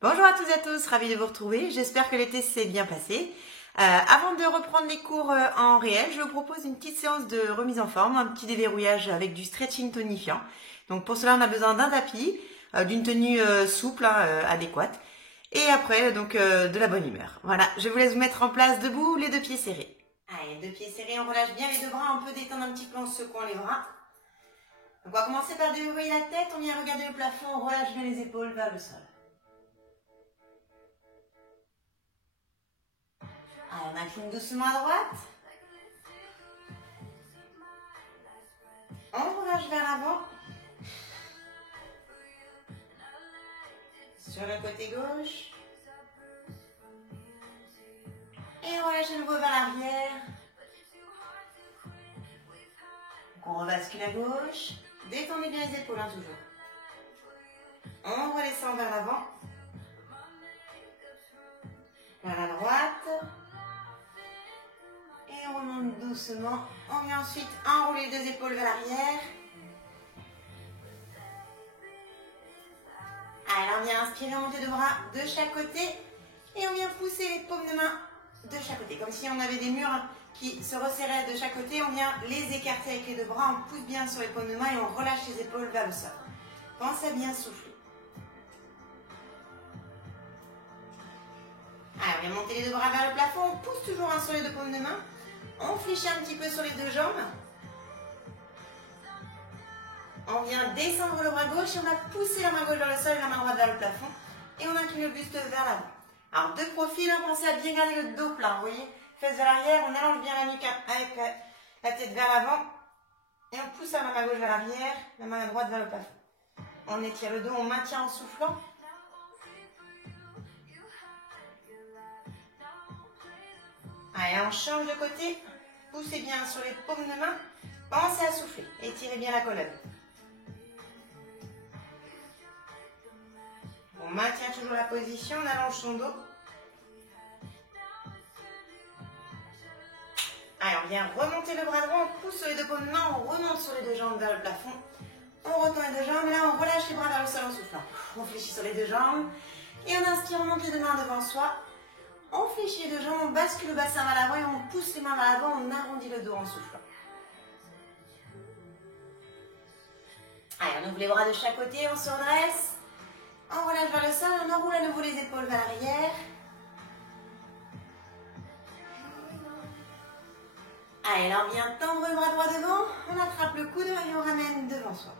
Bonjour à toutes et à tous, ravie de vous retrouver. J'espère que l'été s'est bien passé. Avant de reprendre les cours en réel, je vous propose une petite séance de remise en forme, un petit déverrouillage avec du stretching tonifiant. Donc pour cela, on a besoin d'un tapis, d'une tenue souple, adéquate, et après de la bonne humeur. Voilà, je vous laisse vous mettre en place debout, les deux pieds serrés. Allez, deux pieds serrés, on relâche bien les deux bras, on peut détendre un petit peu en secouant les bras. Donc on va commencer par déverrouiller la tête, on vient regarder le plafond, on relâche bien les épaules vers le sol. Allez, on incline doucement à droite. On relâche vers l'avant. Sur le côté gauche. Et on relâche à nouveau vers l'arrière. Donc on rebascule à gauche. Détendez bien les épaules, toujours. On redescend vers l'avant. Vers la droite. Et on remonte doucement. On vient ensuite enrouler les deux épaules vers l'arrière. Alors on vient inspirer, monter de bras de chaque côté. Et on vient pousser les paumes de main de chaque côté. Comme si on avait des murs qui se resserraient de chaque côté. On vient les écarter avec les deux bras. On pousse bien sur les paumes de main et on relâche les épaules vers le sol. Pensez à bien souffler. Alors on vient monter les deux bras vers le plafond. On pousse toujours sur les deux paumes de main. On fléchit un petit peu sur les deux jambes. On vient descendre le bras gauche et on va pousser la main gauche vers le sol et la main droite vers le plafond. Et on incline le buste vers l'avant. Alors deux profils, pensez à bien garder le dos plat. Vous voyez, fesses vers l'arrière, on allonge bien la nuque avec la tête vers l'avant. Et on pousse la main gauche vers l'arrière, la main droite vers le plafond. On étire le dos, on maintient en soufflant. Allez, on change de côté. Poussez bien sur les paumes de main. Pensez à souffler. Étirez bien la colonne. On maintient toujours la position, on allonge son dos. Allez, on vient remonter le bras droit, on pousse sur les deux paumes de main, on remonte sur les deux jambes vers le plafond. On retend les deux jambes, et là on relâche les bras vers le sol en soufflant. On fléchit sur les deux jambes. Et on inspire, on monte les deux mains devant soi. On fléchit les deux jambes, on bascule le bassin vers l'avant et on pousse les mains vers l'avant, on arrondit le dos en soufflant. Allez, on ouvre les bras de chaque côté, on se redresse. On relâche vers le sol, on enroule à nouveau les épaules vers l'arrière. Allez, là on vient tendre le bras droit devant, on attrape le coude et on ramène devant soi.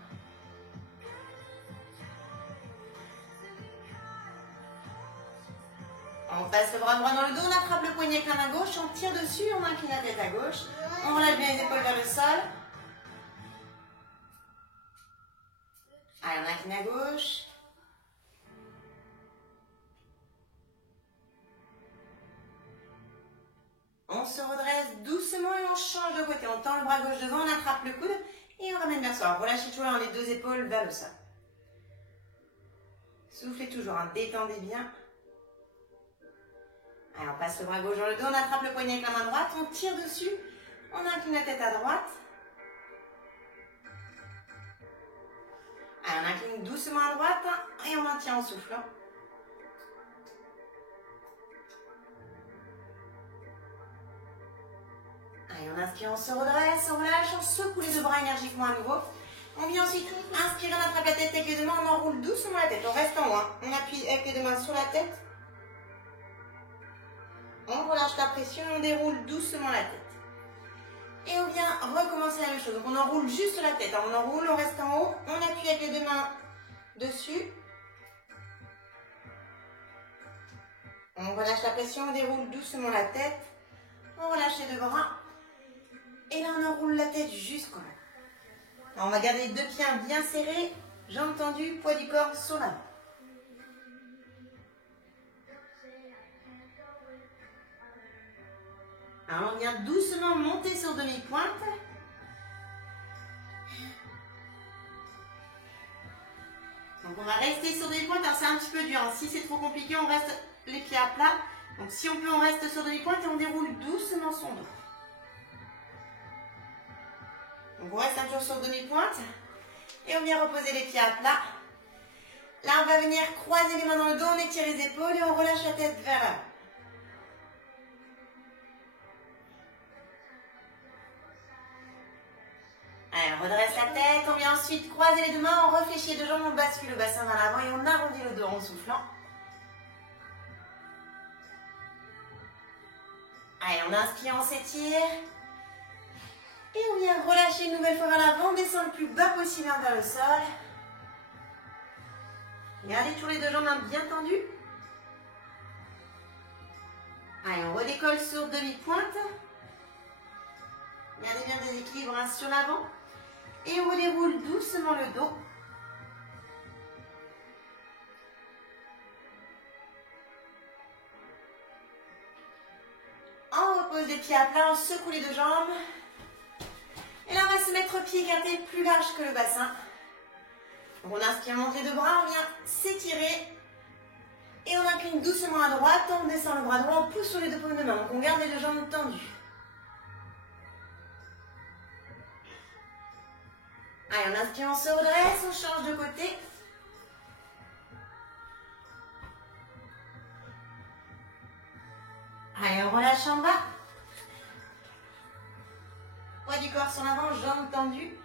On passe le bras droit dans le dos, on attrape le poignet avec la main gauche, on tire dessus, on incline la tête à gauche. On relâche bien les épaules vers le sol. Allez, on incline à gauche. On se redresse doucement et on change de côté. On tend le bras gauche devant, on attrape le coude et on ramène vers soi. Relâchez toujours les deux épaules vers le sol. Soufflez toujours, détendez bien. Allez, on passe le bras gauche dans le dos, on attrape le poignet avec la main droite, on tire dessus, on incline la tête à droite. Allez, on incline doucement à droite et on maintient en soufflant. Allez, on inspire, on se redresse, on relâche, on secoue les deux bras énergiquement à nouveau. On vient ensuite inspirer, on attrape la tête avec les deux mains, on enroule doucement la tête, on reste en haut. On appuie avec les deux mains sur la tête. On relâche la pression et on déroule doucement la tête. Et on vient recommencer la même chose. Donc on enroule juste la tête. On enroule, on reste en haut, on appuie avec les deux mains dessus. On relâche la pression, on déroule doucement la tête. On relâche les deux bras. Et là on enroule la tête jusqu'en haut. On va garder les deux pieds bien serrés, jambes tendues, poids du corps sur l'avant. Alors on vient doucement monter sur demi-pointe. Donc on va rester sur demi-pointe. Alors c'est un petit peu dur. Si c'est trop compliqué, on reste les pieds à plat. Donc si on peut, on reste sur demi-pointe et on déroule doucement son dos. Donc on reste un tour sur demi-pointe. Et on vient reposer les pieds à plat. Là, on va venir croiser les mains dans le dos, on étire les épaules et on relâche la tête vers l'avant. Allez, on redresse la tête, on vient ensuite croiser les deux mains, on réfléchit les deux jambes, on bascule le bassin vers l'avant et on arrondit le dos en soufflant. Allez, on inspire, on s'étire. Et on vient relâcher une nouvelle fois vers l'avant, on descend le plus bas possible vers le sol. Gardez tous les deux jambes bien tendues. Allez, on redécolle sur demi-pointe. Gardez bien des équilibres sur l'avant. Et on redéroule doucement le dos. On repose les pieds à plat, on secoue les deux jambes. Et là, on va se mettre pieds écartés plus large que le bassin. Donc on inspire, on monte les deux bras, on vient s'étirer. Et on incline doucement à droite, on descend le bras droit, on pousse sur les deux paumes de main. Donc on garde les deux jambes tendues. Allez, on inspire, on se redresse, on change de côté. Allez, on relâche en bas. Poids du corps sur l'avant, jambes tendues.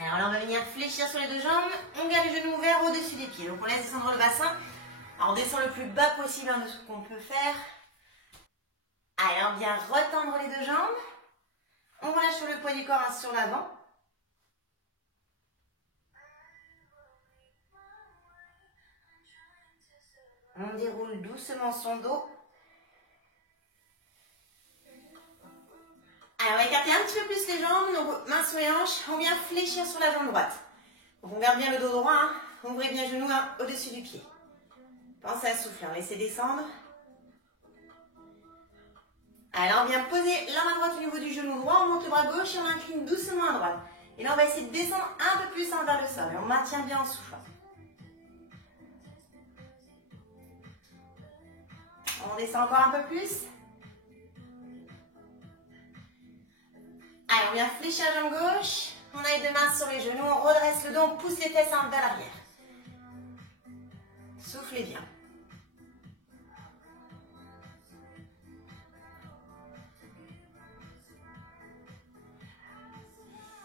Alors là, on va venir fléchir sur les deux jambes. On garde les genoux ouverts au-dessus des pieds. Donc on laisse descendre le bassin. Alors on descend le plus bas possible de ce qu'on peut faire. Allez, on vient retendre les deux jambes. On relâche sur le poids du corps sur l'avant. On déroule doucement son dos. Alors, on va écarter un petit peu plus les jambes, donc mains sur les hanches. On vient fléchir sur la jambe droite. Donc on garde bien le dos droit. Hein. Ouvrez bien les genoux au-dessus du pied. Pensez à souffler, on laisse descendre. Alors, on vient poser la main droite au niveau du genou droit, on monte le bras gauche et on incline doucement à droite. Et là, on va essayer de descendre un peu plus vers le sol. Et on maintient bien en soufflant. On descend encore un peu plus. Allez, on vient fléchir la jambe gauche. On a les deux mains sur les genoux, on redresse le dos, on pousse les fesses vers l'arrière. Soufflez bien.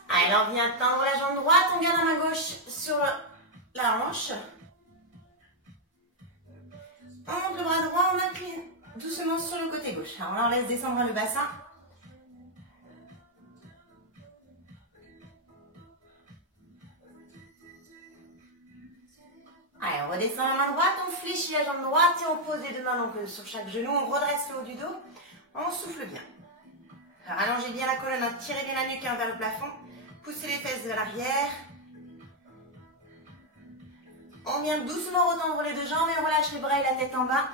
Allez, là, on vient tendre la jambe droite, on garde la main gauche sur la hanche. On monte le bras droit, on incline doucement sur le côté gauche. Alors là, on laisse descendre le bassin. Allez, on redescend la main droite, on fléchit la jambe droite et on pose les deux mains donc, sur chaque genou. On redresse le haut du dos, on souffle bien. Alors, allongez bien la colonne, tirez bien la nuque vers le plafond. Poussez les fesses vers l'arrière. On vient doucement retendre les deux jambes et on relâche les bras et la tête en bas.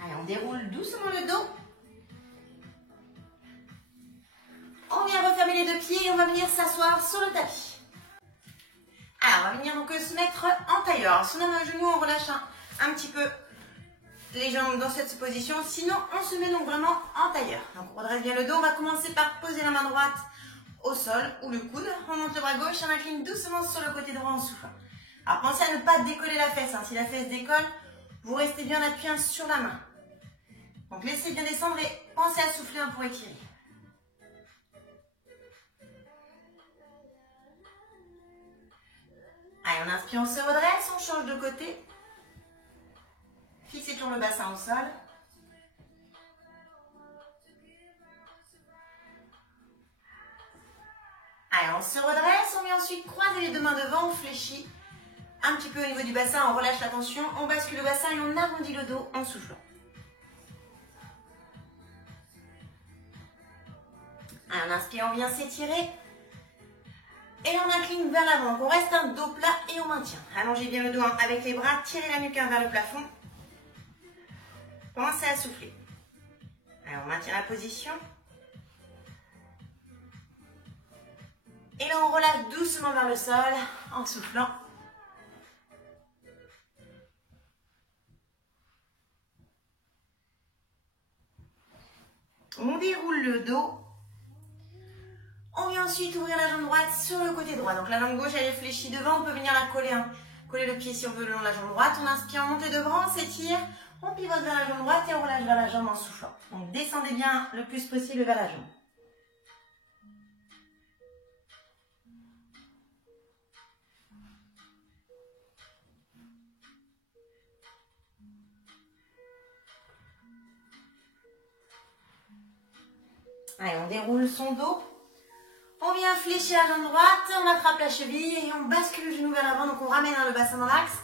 Allez, on déroule doucement le dos. On vient refermer les deux pieds et on va venir s'asseoir sur le tapis. Alors, on va venir donc se mettre en tailleur. Alors, si on a un genou, on relâche un petit peu les jambes dans cette position. Sinon, on se met donc vraiment en tailleur. Donc, on redresse bien le dos. On va commencer par poser la main droite au sol ou le coude. On monte le bras gauche et on incline doucement sur le côté droit en soufflant. Alors, pensez à ne pas décoller la fesse. Hein. Si la fesse décolle, vous restez bien appuyé sur la main. Donc, laissez bien descendre et pensez à souffler pour étirer. Allez, on inspire, on se redresse, on change de côté. Fixez toujours le bassin au sol. Allez, on se redresse, on vient ensuite croiser les deux mains devant, on fléchit un petit peu au niveau du bassin, on relâche la tension, on bascule le bassin et on arrondit le dos en soufflant. Allez, on inspire, on vient s'étirer. Et on incline vers l'avant. On reste un dos plat et on maintient. Allongez bien le dos avec les bras, tirez la nuque vers le plafond. Pensez à souffler. Alors, on maintient la position. Et là, on relâche doucement vers le sol en soufflant. On déroule le dos. On vient ensuite ouvrir la jambe droite sur le côté droit. Donc la jambe gauche, elle est fléchie devant. On peut venir la coller, hein. Coller le pied si on veut le long de la jambe droite. On inspire, montez devant, on s'étire. On pivote vers la jambe droite et on relâche vers la jambe en soufflant. Donc descendez bien le plus possible vers la jambe. Allez, on déroule son dos. On vient fléchir la jambe droite, on attrape la cheville et on bascule le genou vers l'avant. Donc on ramène le bassin dans l'axe.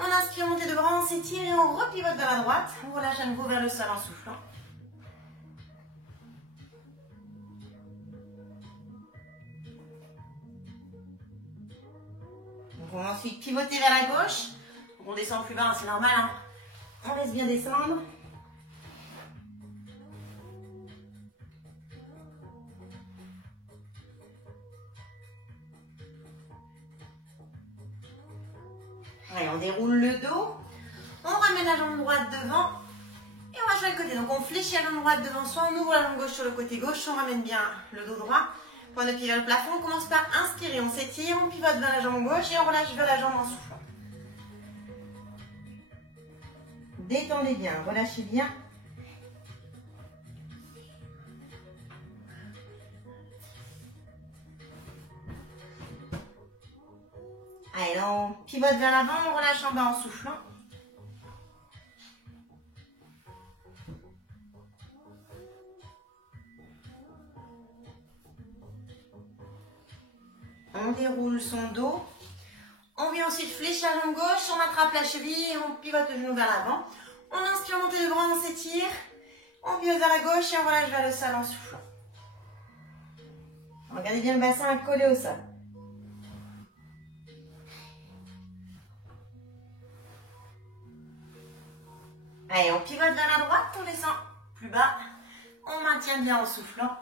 On inspire, montée de bras, on s'étire et on repivote vers la droite. On relâche à nouveau vers le sol en soufflant. Donc on va ensuite pivoter vers la gauche. Donc on descend plus bas, c'est normal, hein. On laisse bien descendre. Allez, on déroule le dos. On ramène la jambe droite devant. Et on va changer le côté. Donc on fléchit la jambe droite devant soi. On ouvre la jambe gauche sur le côté gauche. On ramène bien le dos droit. Point de pied vers le plafond. On commence par inspirer. On s'étire. On pivote vers la jambe gauche. Et on relâche vers la jambe en soufflant. Détendez bien. Relâchez bien. Allez, on pivote vers l'avant, on relâche en bas en soufflant. On déroule son dos. On vient ensuite fléchir la jambe gauche, on attrape la cheville et on pivote le genou vers l'avant. On inspire, montée de bras, on s'étire. On pivote vers la gauche et on relâche vers le sol en soufflant. Regardez bien le bassin collé au sol. Allez, on pivote vers la droite, on descend plus bas. On maintient bien en soufflant.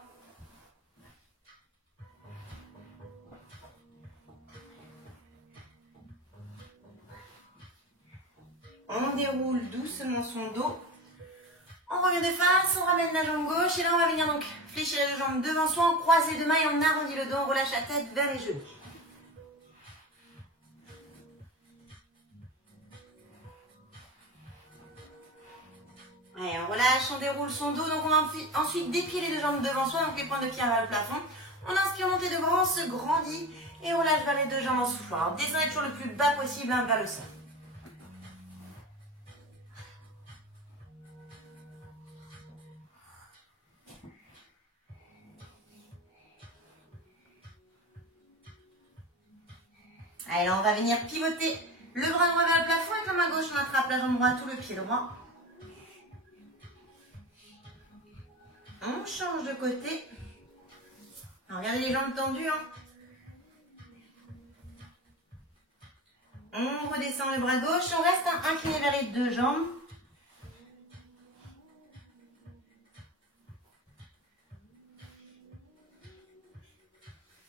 On déroule doucement son dos. On revient de face, on ramène la jambe gauche. Et là, on va venir donc fléchir les deux jambes devant soi. On croise les deux mains et on arrondit le dos. On relâche la tête vers les genoux. Allez, on relâche, on déroule son dos. Donc, on va ensuite dépier les deux jambes devant soi. Donc, les pointes de pied vers le plafond. On inspire, montée de bras, on se grandit. Et on relâche vers les deux jambes en soufflant. Alors, descendez toujours le plus bas possible vers le sol. Allez, là, on va venir pivoter le bras droit vers le plafond. Avec la main gauche, on attrape la jambe droite ou le pied droit. On change de côté. Alors, regardez les jambes tendues, hein. On redescend le bras gauche. On reste incliné vers les deux jambes.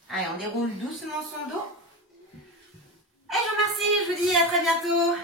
Allez, on déroule doucement son dos. Et je vous remercie. Je vous dis à très bientôt.